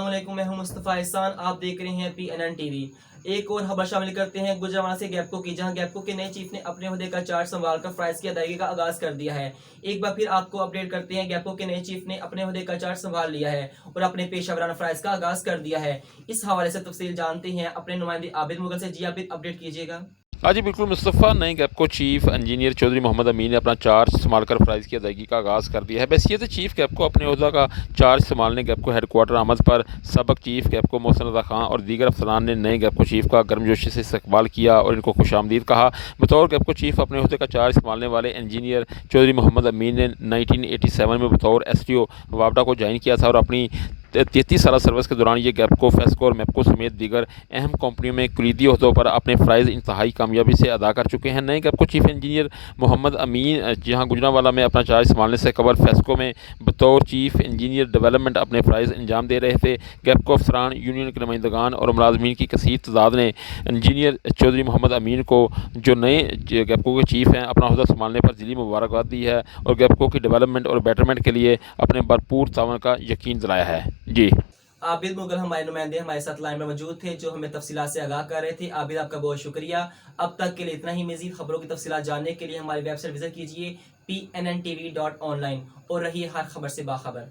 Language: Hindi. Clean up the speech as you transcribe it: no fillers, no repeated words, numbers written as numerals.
अस्सलाम वालेकुम, मैं हूं मुस्तफ़ा एहसान। आप देख रहे हैं PNN टीवी। एक और खबर शामिल करते हैं गुजरांवाला से गैपको की, जहां गैपको के नए चीफ ने अपने ओहदे का चार्ज संभालकर फ्राइज की अदायगी का आगाज कर दिया है। एक बार फिर आपको अपडेट करते हैं, गैपको के नए चीफ ने अपने ओहदे का चार्ज संभाल लिया है और अपने पेशावराना फ्राइज का आगाज कर दिया है। इस हवाले से तफसील जानते हैं अपने नुमाइंदे आबिद मुगल से। जी आबिद, अपडेट कीजिएगा। हाँ जी, बिल्कुल मुस्तफ़ा। नए गैपको चीफ इंजीनियर चौधरी मोहम्मद अमीन ने अपना चार्ज संभालकर फ्राइज़ की अदायगी का आगाज़ कर दिया है। बहसीयत चीफ गैपको अपने ओहदा का चार्ज संभालने गैपको हेडक्वार्टर आमद पर सबक चीफ गैपको मोहसिन रज़ा खान और दीगर अफसरान ने नए गैपको चीफ का गर्मजोशी से इस्तकबाल किया और इनको खुशामदीद कहा। बतौर गैपको चीफ अपने ओहदे का चार्ज संभालने वाले इंजीनियर चौधरी मोहम्मद अमीन ने 1987 में बतौर STO वापडा को ज्वाइन किया था और अपनी 33 साल सर्विस के दौरान ये गैपको, फेस्को और मैपको समेत दीगर अहम कंपनियों में कलीदी ओहदों पर अपने फ़राइज़ इंतहाई कामयाबी से अदा कर चुके हैं। नए गैपको चीफ इंजीनियर मोहम्मद अमीन जहां गुजरांवाला में अपना चार्ज संभालने से कबल फेस्को में बतौर चीफ इंजीनियर डेवलपमेंट अपने फ़राइज़ अंजाम दे रहे थे। गैपको अफसरान, यूनियन के नुमाइंदगान और मुलाजमीन की कसीर तादाद ने इंजीनियर चौधरी मोहम्मद अमीन को, जो नए गैपको के चीफ हैं, अपना ओहदा संभालने पर दिली मुबारकबाद दी है और गैपको की डेवलपमेंट और बेटरमेंट के लिए अपने भरपूर तावन का यकीन दिलाया है। जी आबिद मुगल हमारे नुमाइंदे हमारे साथ लाइन में मौजूद थे, जो हमें तफसीलात से आगाह कर रहे थे। आबिद, आपका बहुत शुक्रिया। अब तक के लिए इतना ही। मजीद खबरों की तफसीलात जानने के लिए हमारी वेबसाइट विजिट कीजिए PNNTV.online और रहिए हर खबर से बाखबर।